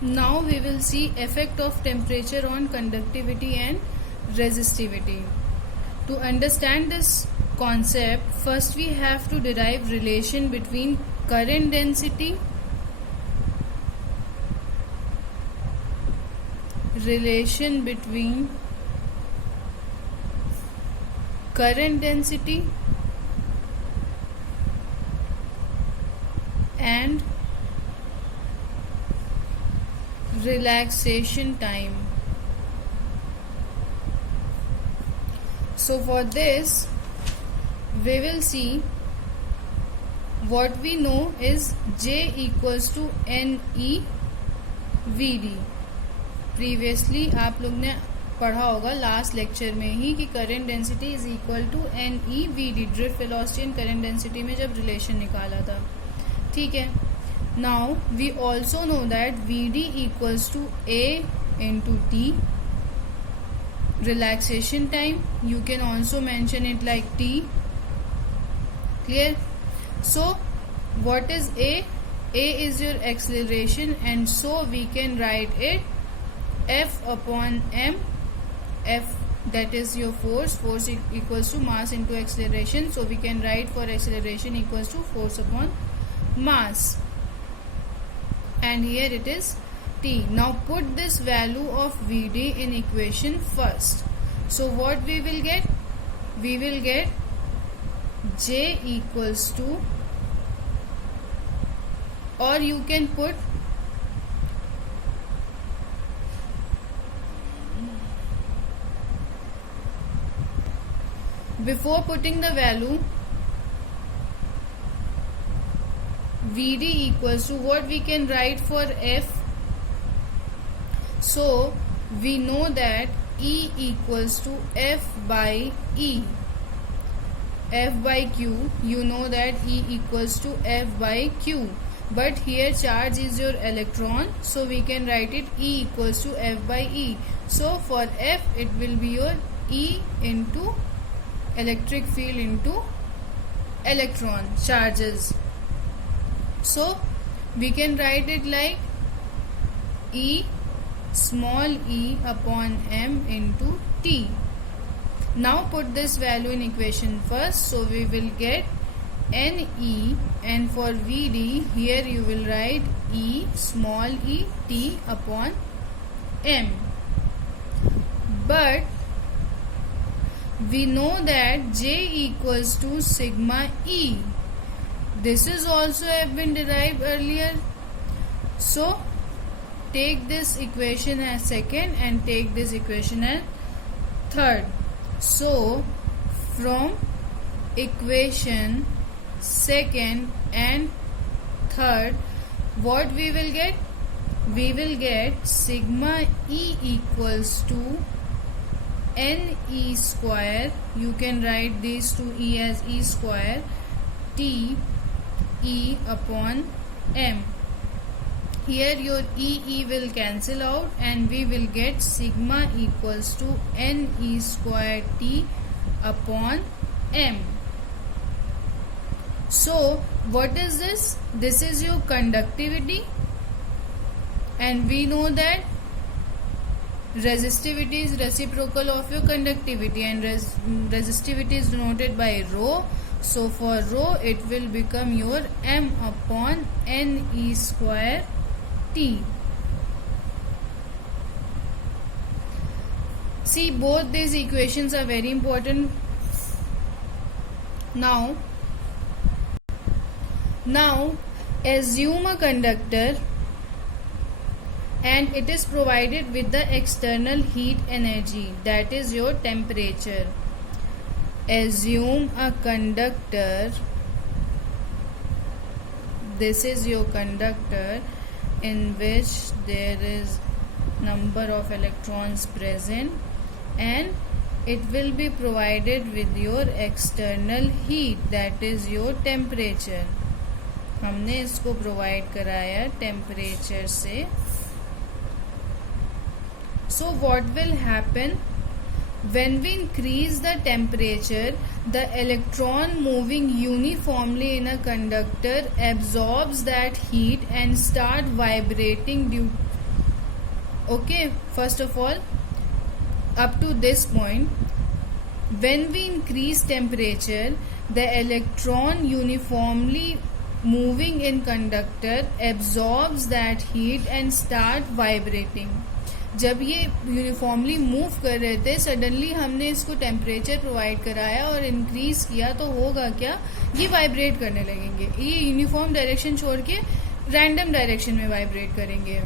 Now we will see effect of temperature on conductivity and resistivity. To understand this concept, first we have to derive relation between current density, and relaxation time. So for this we will see what we know is J equals to NE VD. Previously आप लोग ने पढ़ा होगा last lecture में ही कि current density is equal to NE VD, drift velocity and current density में जब रिलेशन निकाला था. ठीक है. Now we also know that VD equals to A into T. Relaxation time, you can also mention it like T. Clear? So what is A? A is your acceleration, and so we can write it F upon m. F, that is your force equals to mass into acceleration, so we can write for acceleration equals to force upon mass, and here it is T. Now put this value of VD in equation first. So what we will get? We will get J equals to, or you can put before putting the value VD equals to what we can write for F. So we know that E equals to F by E. F by Q, you know that E equals to F by Q, but here charge is your electron, so we can write it E equals to F by E. So for F it will be your E into electric field into electron charges. So we can write it like E small e upon m into T. Now put this value in equation first, so we will get NE, and for VD here you will write E small e T upon m. But we know that J equals to sigma E. This is also have been derived earlier. So take this equation as second and take this equation as third. So from equation second and third, what we will get? We will get sigma E equals to NE square. You can write these two E as E square T E upon m. Here your E will cancel out, and we will get sigma equals to NE square T upon m. So what is this? This is your conductivity, and we know that resistivity is reciprocal of your conductivity, and resistivity is denoted by rho. So for rho it will become your m upon NE square T. See, both these equations are very important. Now assume a conductor and it is provided with the external heat energy, that is your temperature. Assume a conductor, this is your conductor in which there is number of electrons present, and it will be provided with your external heat, that is your temperature. हमने इसको provide कराया temperature से. So what will happen? When we increase the temperature, the electron moving uniformly in a conductor absorbs that heat and start vibrating Okay, first of all, up to this point, when we increase temperature, the electron uniformly moving in conductor absorbs that heat and start vibrating. जब ये uniformly move कर रहे थे, suddenly हमने इसको temperature provide कराया और increase किया, तो होगा क्या, ये वाइब्रेट करने लगेंगे. ये यूनिफॉर्म डायरेक्शन छोड़ के रैंडम डायरेक्शन में वाइब्रेट करेंगे.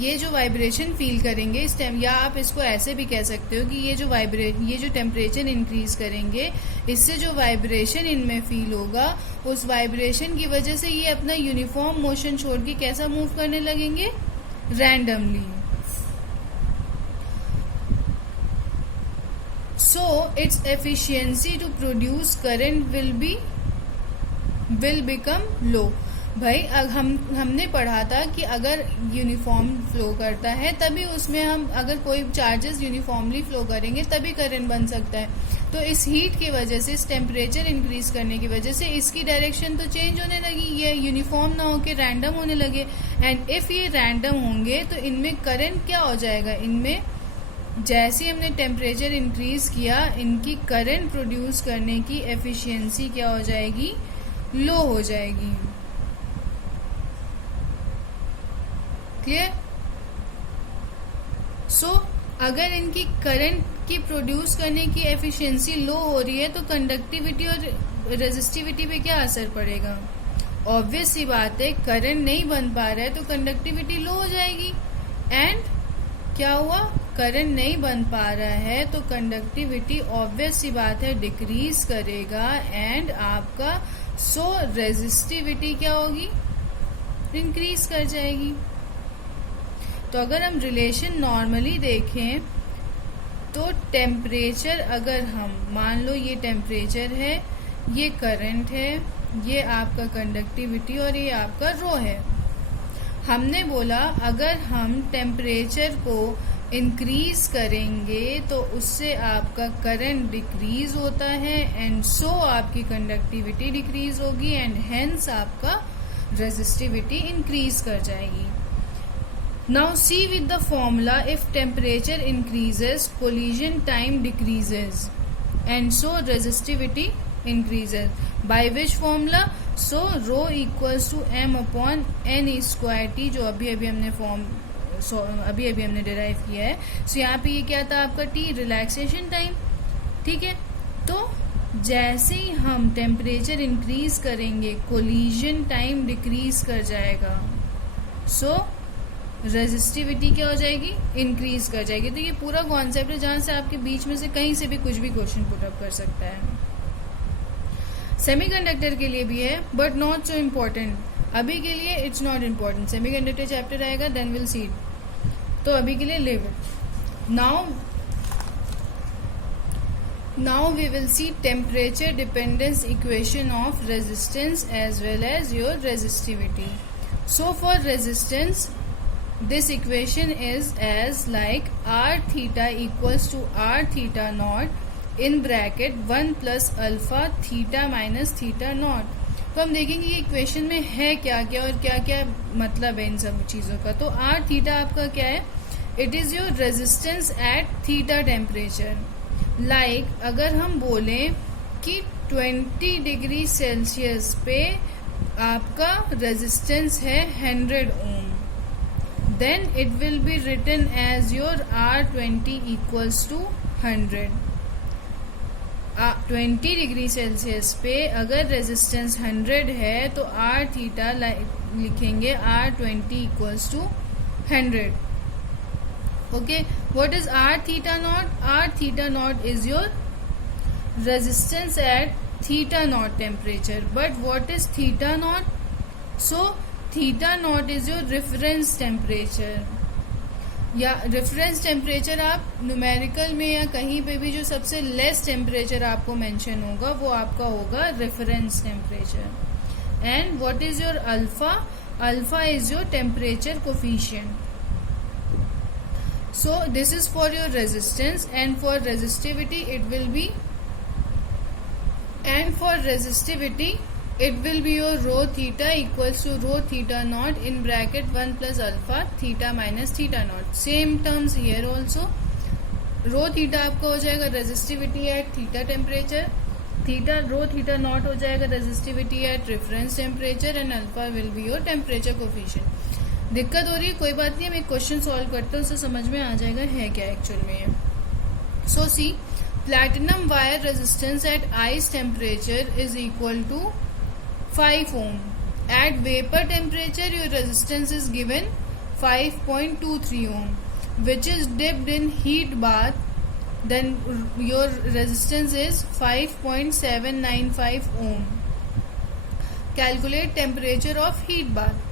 ये जो वाइब्रेशन फील करेंगे इस टाइम, या आप इसको ऐसे भी कह सकते हो कि ये जो टेम्परेचर इंक्रीज करेंगे, इससे जो वाइब्रेशन इनमें फील होगा, उस वाइब्रेशन की वजह से ये अपना यूनिफॉर्म मोशन छोड़ के कैसा मूव करने लगेंगे, randomly. So its efficiency to produce current will become low. भाई हमने पढ़ा था कि अगर यूनिफॉर्म फ्लो करता है तभी उसमें हम अगर कोई चार्जेस यूनिफॉर्मली फ्लो करेंगे तभी करंट बन सकता है. तो इस हीट की वजह से, इस टेम्परेचर इंक्रीज करने की वजह से इसकी डायरेक्शन तो चेंज होने लगी, ये यूनिफॉर्म ना होके रैंडम होने लगे. एंड इफ ये रैंडम होंगे तो इनमें करंट क्या हो जाएगा, इनमें जैसे ही हमने टेम्परेचर इंक्रीज किया, इनकी करंट प्रोड्यूस करने की एफिशिएंसी क्या हो जाएगी, लो हो जाएगी. क्लियर? सो अगर इनकी करंट की प्रोड्यूस करने की एफिशिएंसी लो हो रही है तो कंडक्टिविटी और रेजिस्टिविटी पे क्या असर पड़ेगा. ऑब्वियस सी बात है, करंट नहीं बन पा रहा है तो कंडक्टिविटी लो हो जाएगी. एंड क्या हुआ, करंट नहीं बन पा रहा है तो कंडक्टिविटी ऑब्वियस सी बात है डिक्रीज करेगा. एंड आपका रेजिस्टिविटी क्या होगी, इंक्रीज कर जाएगी. तो अगर हम रिलेशन नॉर्मली देखें तो टेम्परेचर, अगर हम मान लो ये टेम्परेचर है, ये करंट है, ये आपका कंडक्टिविटी और ये आपका रो है. हमने बोला अगर हम टेम्परेचर को इंक्रीज करेंगे तो उससे आपका करंट डिक्रीज होता है एंड आपकी कंडक्टिविटी डिक्रीज होगी एंड हेंस आपका रेजिस्टिविटी इंक्रीज कर जाएगी. Now see with the formula, if temperature increases collision time decreases and resistivity increases. By which formula? So rho equals to m upon n square t, जो अभी अभी हमने derive किया है. सो यहाँ पे ये क्या था आपका t, रिलैक्सेशन टाइम. ठीक है, तो जैसे ही हम टेम्परेचर इंक्रीज करेंगे कोलिजन टाइम डिक्रीज कर जाएगा. सो रेजिस्टिविटी क्या हो जाएगी, इंक्रीज कर जाएगी. तो ये पूरा कॉन्सेप्ट है जहां से आपके बीच में से कहीं से भी कुछ भी क्वेश्चन पुट अप कर सकता है. सेमीकंडक्टर के लिए भी है बट नॉट सो इम्पोर्टेंट. अभी के लिए it's not important. Semiconductor chapter आएगा देन विल सी. तो अभी के लिए leave it. Now we will see temperature dependence equation of resistance as well as your resistivity. So for resistance, this equation is as like r theta equals to r theta naught in bracket 1 plus alpha theta minus theta naught. तो हम देखेंगे ये equation में है क्या क्या और क्या क्या मतलब है इन सब चीजों का. तो r थीटा आपका क्या है, it is your resistance at theta temperature. Like अगर हम बोले कि 20 डिग्री सेल्सियस पे आपका रेजिस्टेंस है 100 ओम, then it will be written as your R20 equals to 100. 20 degree Celsius पे अगर रेजिस्टेंस 100 है तो R थीटा लिखेंगे R20 equals to 100. Okay, what is R theta naught? R theta naught is your resistance at theta naught temperature. But what is theta naught? So theta naught is your reference temperature. या reference temperature आप numerical में या कहीं पे भी जो सबसे less temperature आपको मेंशन होगा वो आपका होगा reference temperature. And what is your alpha? Alpha is your temperature coefficient. So this is for your resistance and for resistivity it will be, and for resistivity it will be your rho theta equals to rho theta naught in bracket 1 plus alpha theta minus theta naught. Same terms here also. Rho theta आपका हो जाएगा resistivity at theta temperature, theta rho theta naught हो जाएगा resistivity at reference temperature and alpha will be your temperature coefficient. दिक्कत हो रही है कोई बात नहीं, हम एक क्वेश्चन सॉल्व करते हैं, उससे समझ में आ जाएगा है क्या एक्चुअल में ये. So see, platinum wire resistance at ice temperature is equal to 5 ohm. At vapor temperature your resistance is given 5.23 ohm, which is dipped in heat bath, then your resistance is 5.795 ohm. Calculate temperature of heat bath.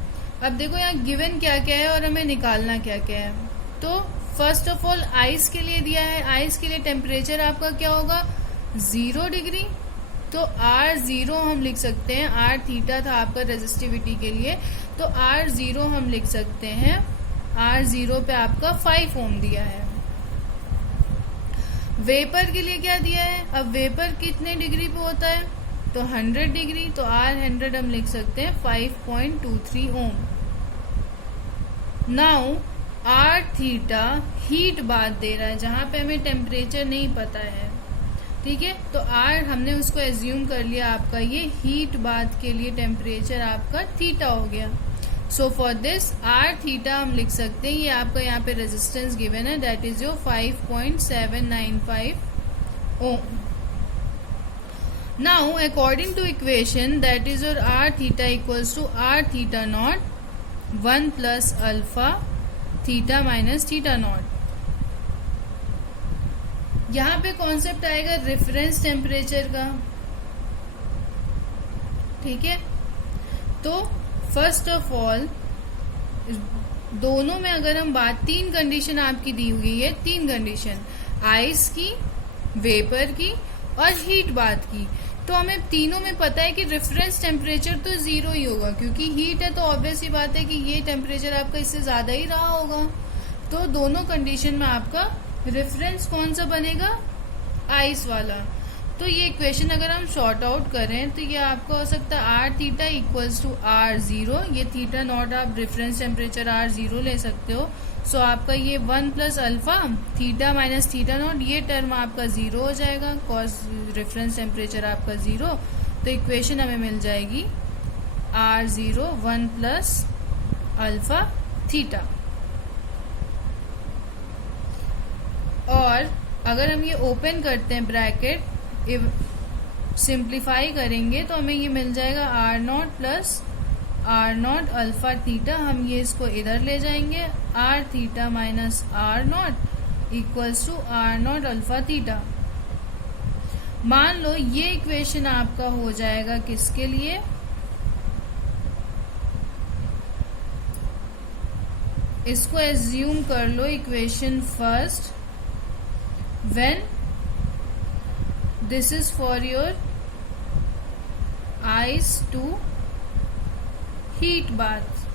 अब देखो यहाँ given क्या क्या है और हमें निकालना क्या क्या है. तो फर्स्ट ऑफ ऑल आइस के लिए दिया है, आइस के लिए टेम्परेचर आपका क्या होगा 0 डिग्री. तो R0 हम लिख सकते हैं, R थीटा था आपका रेजिस्टिविटी के लिए, तो R0 हम लिख सकते हैं, R0 पे आपका 5 ओम दिया है. वेपर के लिए क्या दिया है, अब वेपर कितने डिग्री पे होता है तो 100 डिग्री, तो R100 हम लिख सकते हैं 5.23 ओम. नाउ R थीटा हीट बात दे रहा है जहां पे हमें टेम्परेचर नहीं पता है, ठीक है. तो R हमने उसको एज्यूम कर लिया आपका ये हीट बात के लिए टेम्परेचर आपका थीटा हो गया. So for this R theta हम लिख सकते हैं, ये आपका यहाँ पे रेजिस्टेंस गिवन है, that is your 5.795 ohm. Now according to equation that is your R theta equals to R theta not 1 plus alpha theta minus theta not. यहां पे कॉन्सेप्ट आएगा रेफरेंस टेम्परेचर का, ठीक है. तो फर्स्ट ऑफ ऑल दोनों में अगर हम बात, 3 कंडीशन आपकी दी हुई है, 3 कंडीशन आइस की, वेपर की और हीट बात की. तो हमें तीनों में पता है कि रेफरेंस टेम्परेचर तो 0 ही होगा, क्योंकि हीट है तो ऑब्वियस ही बात है कि ये टेम्परेचर आपका इससे ज्यादा ही रहा होगा. तो दोनों कंडीशन में आपका रेफरेंस कौन सा बनेगा, आइस वाला. तो ये इक्वेशन अगर हम शॉर्ट आउट करें तो ये आपका हो सकता है R theta equals to R0, ये थीटा नॉट आप रेफरेंस टेम्परेचर R0 ले सकते हो. सो आपका ये 1 plus alpha theta minus theta not, ये टर्म आपका 0 हो जाएगा, कॉज रेफरेंस टेम्परेचर आपका 0. तो इक्वेशन हमें मिल जाएगी R0 1 प्लस अल्फा थीटा. और अगर हम ये ओपन करते हैं ब्रैकेट, सिंप्लीफाई करेंगे तो हमें ये मिल जाएगा R0 plus R0 alpha theta. हम ये इसको इधर ले जाएंगे, R theta minus R0 equals to R0 alpha theta. मान लो ये इक्वेशन आपका हो जाएगा किसके लिए, इसको एज्यूम कर लो equation first, when this is for your ice to heat bath.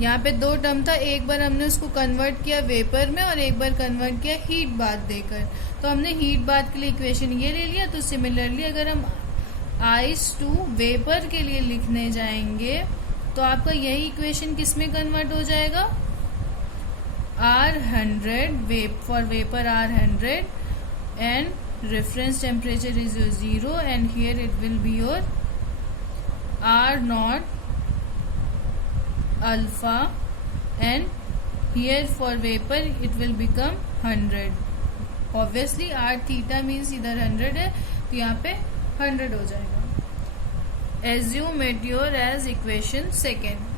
यहाँ पे 2 टर्म था, एक बार हमने उसको कन्वर्ट किया वेपर में और एक बार कन्वर्ट किया हीट बाथ देकर. तो हमने हीट बाथ के लिए इक्वेशन ये ले लिया. तो सिमिलरली अगर हम आइस टू वेपर के लिए लिखने जाएंगे तो आपका यही इक्वेशन किस में कन्वर्ट हो जाएगा, R100 for vapor R100 and reference temperature is your 0 and here it will be your R0 alpha and here for vapor it will become 100. Obviously R theta means इधर 100 है तो यहाँ पे 100 हो जाएगा. Assume it your as equation second.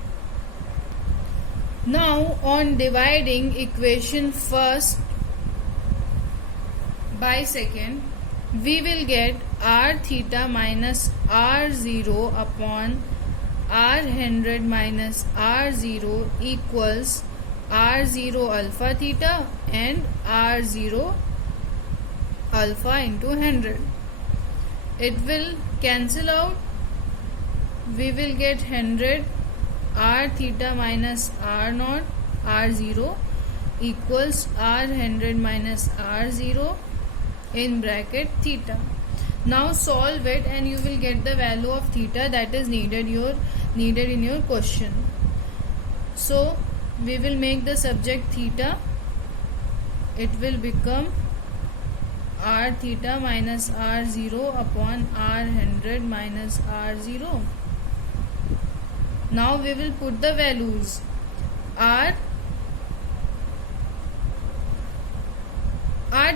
Now on dividing equation first by second, we will get R theta minus R0 upon R100 minus R0 equals R0 alpha theta and R0 alpha into 100. It will cancel out. We will get 100 R theta minus R0 R0 equals R100 minus R0 in bracket theta. Now solve it and you will get the value of theta that is needed in your question. So we will make the subject theta. It will become r theta minus r0 upon r100 minus r0. Now we will put the values. r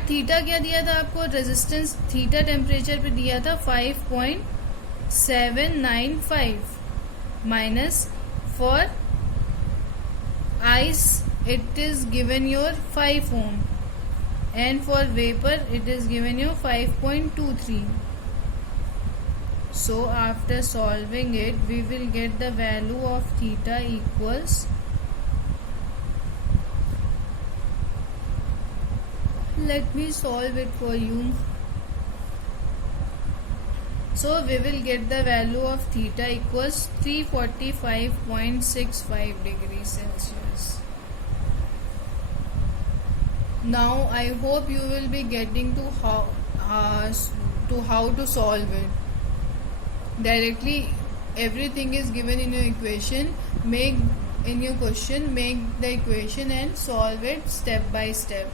theta क्या दिया था आपको, resistance theta temperature पे दिया था 5.795 minus for ice it is given your 5 ohm and for vapor it is given you 5.23. So after solving it we will get the value of theta equals, let me solve it for you. So we will get the value of theta equals 345.65 degrees Celsius. Now I hope you will be getting to how to solve it. Directly everything is given in your equation. Make the equation and solve it step by step.